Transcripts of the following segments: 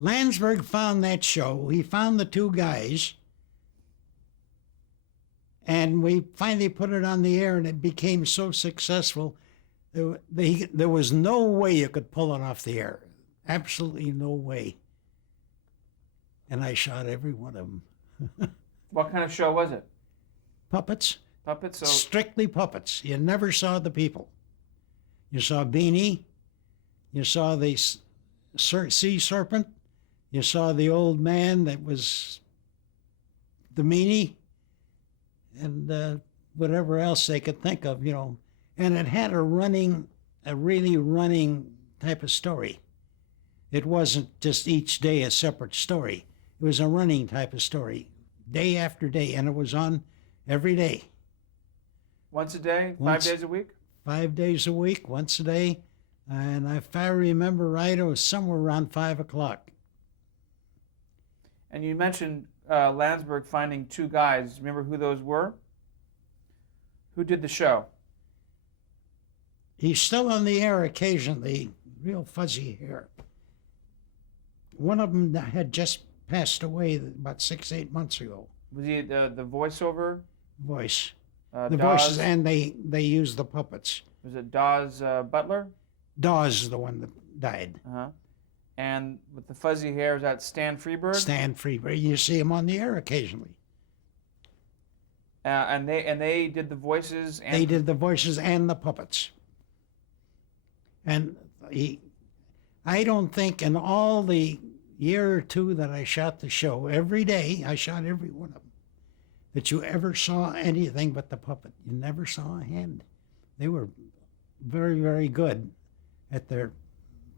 Landsberg found that show. He found the two guys, and we finally put it on the air, and it became so successful. There was no way you could pull it off the air. Absolutely no way. And I shot every one of them. What kind of show was it? Puppets. Puppets? So Strictly puppets. You never saw the people. You saw Beany. You saw the sea serpent. You saw the old man that was the meanie, and whatever else they could think of, you know. And it had a really running type of story. It wasn't just each day a separate story. It was a running type of story, day after day, and it was on every day. Once a day, 5 days a week? 5 days a week, once a day. And if I remember right, it was somewhere around 5 o'clock. And you mentioned Landsberg finding two guys. Remember who those were? Who did the show? He's still on the air occasionally, real fuzzy hair. One of them had just passed away about 6-8 months ago. Was he the voiceover? Voice. The Dawes? voices, and they used the puppets. Was it Dawes Butler? Dawes is the one that died. Uh-huh. And with the fuzzy hair, is that Stan Freberg? Stan Freberg. You see him on the air occasionally. And they did the voices. And they did the voices and the puppets. And I don't think in all the year or two that I shot the show, every day, I shot every one of them, that you ever saw anything but the puppet. You never saw a hand. They were very, very good at their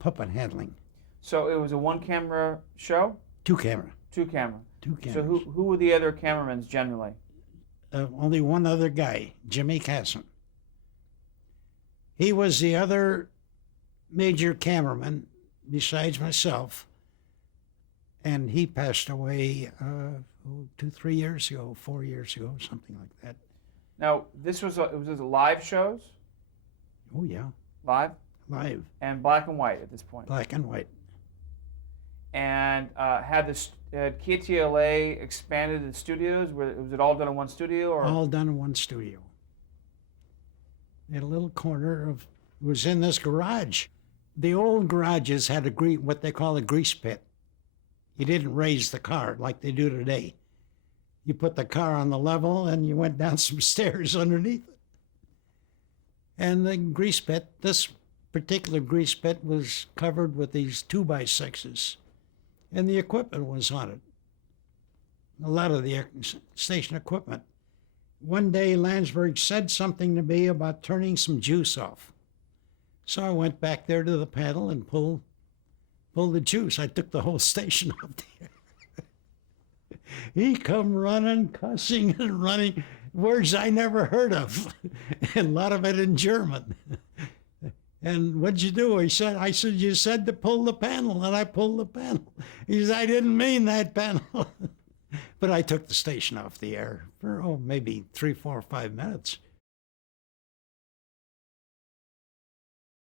puppet handling. So it was a one-camera show? Two camera. Two camera. Two cameras. So who were the other cameramen generally? Only one other guy, Jimmy Casson. He was the other major cameraman besides myself, and he passed away 2-3 years ago, 4 years ago, something like that. Now, it was live shows? Oh, yeah. Live? Live. And black and white at this point? Black and white. And had KTLA expanded the studios? Was it all done in one studio? Or? All done in one studio. In a little corner it was in this garage. The old garages had what they call a grease pit. You didn't raise the car like they do today. You put the car on the level and you went down some stairs underneath it. And the grease pit, this particular grease pit, was covered with these 2x6s. And the equipment was on it. A lot of the station equipment. One day, Landsberg said something to me about turning some juice off. So I went back there to the panel and pulled the juice. I took the whole station off there. He come running, cussing and running, words I never heard of, and a lot of it in German. And what'd you do? I said, you said to pull the panel, and I pulled the panel. He said, I didn't mean that panel. But I took the station off the air for, maybe 3, 4, 5 minutes.